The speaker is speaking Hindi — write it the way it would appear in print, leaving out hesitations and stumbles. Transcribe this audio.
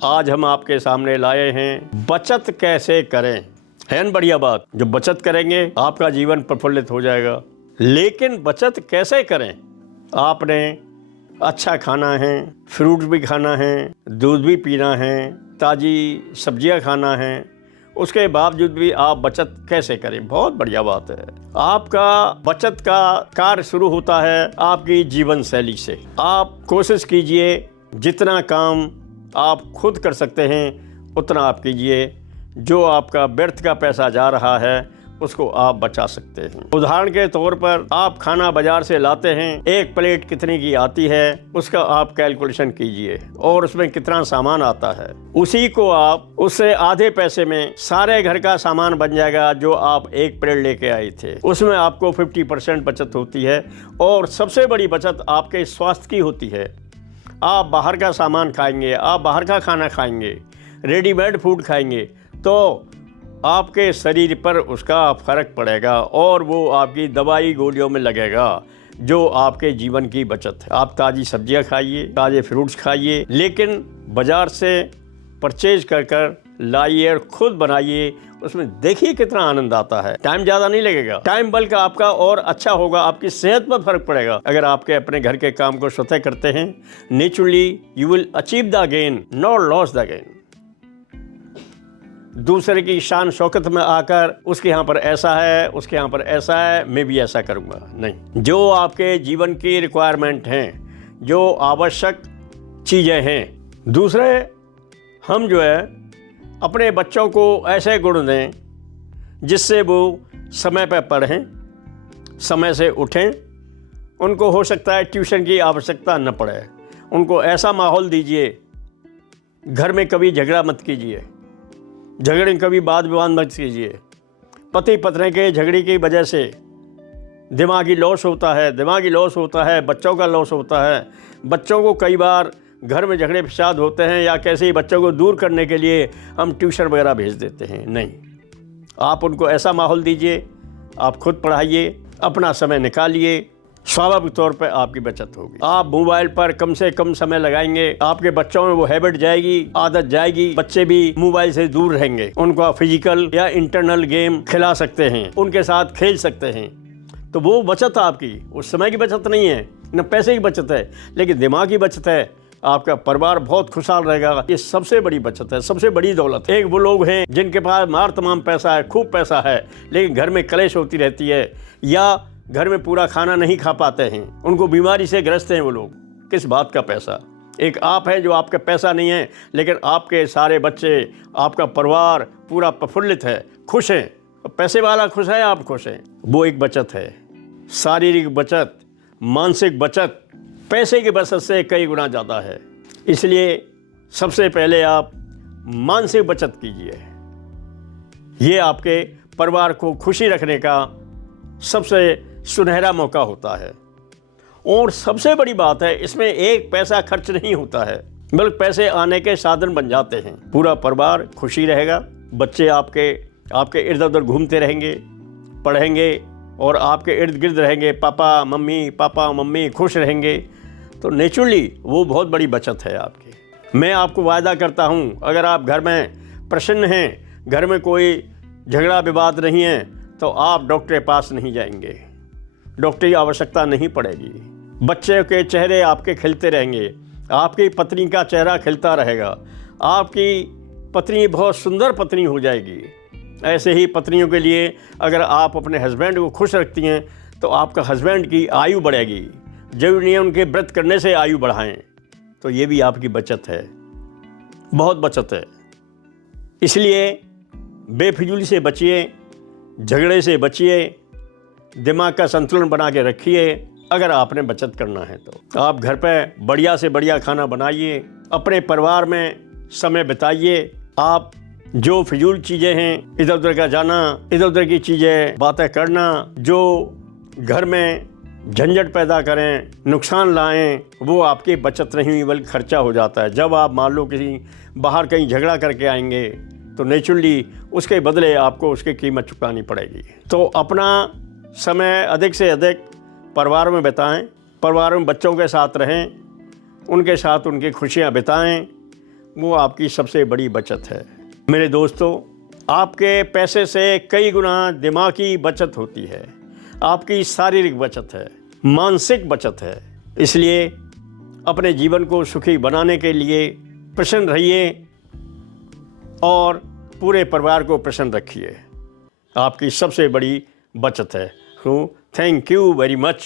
आज हम आपके सामने लाए हैं बचत कैसे करें। है न बढ़िया बात। जो बचत करेंगे आपका जीवन प्रफुल्लित हो जाएगा। लेकिन बचत कैसे करें? आपने अच्छा खाना है, फ्रूट भी खाना है, दूध भी पीना है, ताज़ी सब्जियां खाना है, उसके बावजूद भी आप बचत कैसे करें? बहुत बढ़िया बात है। आपका बचत का कार्य शुरू होता है आपकी जीवन शैली से। आप कोशिश कीजिए जितना काम आप खुद कर सकते हैं उतना आप कीजिए। जो आपका व्यर्थ का पैसा जा रहा है उसको आप बचा सकते हैं। उदाहरण के तौर पर आप खाना बाजार से लाते हैं, एक प्लेट कितने की आती है उसका आप कैलकुलेशन कीजिए और उसमें कितना सामान आता है। उसी को आप उससे आधे पैसे में सारे घर का सामान बन जाएगा जो आप एक प्लेट लेके आए थे। उसमें आपको 50% बचत होती है। और सबसे बड़ी बचत आपके स्वास्थ्य की होती है। आप बाहर का सामान खाएंगे, आप बाहर का खाना खाएंगे, रेडीमेड फूड खाएंगे तो आपके शरीर पर उसका फ़र्क पड़ेगा और वो आपकी दवाई गोलियों में लगेगा, जो आपके जीवन की बचत है। आप ताज़ी सब्जियां खाइए, ताज़े फ्रूट्स खाइए, लेकिन बाज़ार से परचेज कर लाइए और ख़ुद बनाइए। उसमें देखिए कितना आनंद आता है। टाइम ज़्यादा नहीं लगेगा, टाइम बल्कि आपका और अच्छा होगा, आपकी सेहत पर फ़र्क पड़ेगा। अगर आपके अपने घर के काम को स्वतः करते हैं, naturally you will achieve the gain, not loss the gain. दूसरे की शान शौकत में आकर उसके यहाँ पर ऐसा है, उसके यहाँ पर ऐसा है, मैं भी ऐसा करूँगा, नहीं। जो आपके जीवन की रिक्वायरमेंट हैं, जो आवश्यक चीज़ें हैं। दूसरे, हम जो है अपने बच्चों को ऐसे गुण दें जिससे वो समय पर पढ़ें, समय से उठें। उनको हो सकता है ट्यूशन की आवश्यकता न पड़े। उनको ऐसा माहौल दीजिए, घर में कभी झगड़ा मत कीजिए, झगड़े कभी वाद विवाद मत कीजिए। पति पत्नी के झगड़े की वजह से दिमागी लॉस होता है, बच्चों का लॉस होता है। बच्चों को कई बार घर में झगड़े फसाद होते हैं या कैसे ही बच्चों को दूर करने के लिए हम ट्यूशन वगैरह भेज देते हैं। नहीं, आप उनको ऐसा माहौल दीजिए, आप खुद पढ़ाइए, अपना समय निकालिए, स्वाभाविक तौर पर आपकी बचत होगी। आप मोबाइल पर कम से कम समय लगाएंगे, आपके बच्चों में वो हैबिट जाएगी, आदत जाएगी। बच्चे भी मोबाइल से दूर रहेंगे। उनको आप फिजिकल या इंटरनल गेम खिला सकते हैं, उनके साथ खेल सकते हैं। तो वो बचत आपकी उस समय की बचत नहीं है, न पैसे की बचत है, लेकिन दिमाग की बचत है। आपका परिवार बहुत खुशहाल रहेगा। ये सबसे बड़ी बचत है, सबसे बड़ी दौलत है। एक वो लोग हैं जिनके पास मार तमाम पैसा है, खूब पैसा है, लेकिन घर में कलेश होती रहती है या घर में पूरा खाना नहीं खा पाते हैं, उनको बीमारी से ग्रस्त हैं वो लोग। किस बात का पैसा? एक आप है जो आपका पैसा नहीं है, लेकिन आपके सारे बच्चे, आपका परिवार पूरा प्रफुल्लित है, खुश हैं। पैसे वाला खुश है, आप खुश हैं, वो एक बचत है। शारीरिक बचत, मानसिक बचत पैसे की बचत से कई गुना ज़्यादा है। इसलिए सबसे पहले आप मानसिक बचत कीजिए। ये आपके परिवार को खुशी रखने का सबसे सुनहरा मौका होता है। और सबसे बड़ी बात है, इसमें एक पैसा खर्च नहीं होता है, बल्कि पैसे आने के साधन बन जाते हैं। पूरा परिवार खुशी रहेगा, बच्चे आपके इर्द उर्द घूमते रहेंगे, पढ़ेंगे और आपके इर्द गिर्द रहेंगे। पापा मम्मी खुश रहेंगे, तो नेचुरली वो बहुत बड़ी बचत है आपकी। मैं आपको वायदा करता हूँ, अगर आप घर में प्रसन्न हैं, घर में कोई झगड़ा विवाद नहीं है, तो आप डॉक्टर के पास नहीं जाएंगे, डॉक्टर की आवश्यकता नहीं पड़ेगी। बच्चे के चेहरे आपके खिलते रहेंगे, आपकी पत्नी का चेहरा खिलता रहेगा, आपकी पत्नी बहुत सुंदर पत्नी हो जाएगी। ऐसे ही पत्नियों के लिए अगर आप अपने हस्बैंड को खुश रखती हैं तो आपका हस्बैंड की आयु बढ़ेगी। जरूरी नहीं है उनके व्रत करने से आयु बढ़ाएं, तो ये भी आपकी बचत है, बहुत बचत है। इसलिए बेफिजूली से बचिए, झगड़े से बचिए, दिमाग का संतुलन बना के रखिए। अगर आपने बचत करना है तो आप घर पे बढ़िया से बढ़िया खाना बनाइए, अपने परिवार में समय बिताइए। आप जो फिजूल चीज़ें हैं, इधर उधर का जाना, इधर उधर की चीज़ें बातें करना, जो घर में झंझट पैदा करें, नुकसान लाएं, वो आपकी बचत नहीं हुई बल्कि खर्चा हो जाता है। जब आप मान लो किसी बाहर कहीं झगड़ा करके आएंगे तो नेचुरली उसके बदले आपको उसकी कीमत चुकानी पड़ेगी। तो अपना समय अधिक से अधिक परिवार में बिताएं, परिवार में बच्चों के साथ रहें, उनके साथ उनकी खुशियां बिताएं, वो आपकी सबसे बड़ी बचत है। मेरे दोस्तों, आपके पैसे से कई गुना दिमागी बचत होती है, आपकी शारीरिक बचत है, मानसिक बचत है। इसलिए अपने जीवन को सुखी बनाने के लिए प्रसन्न रहिए और पूरे परिवार को प्रसन्न रखिए। आपकी सबसे बड़ी बचत है। Thank you very much.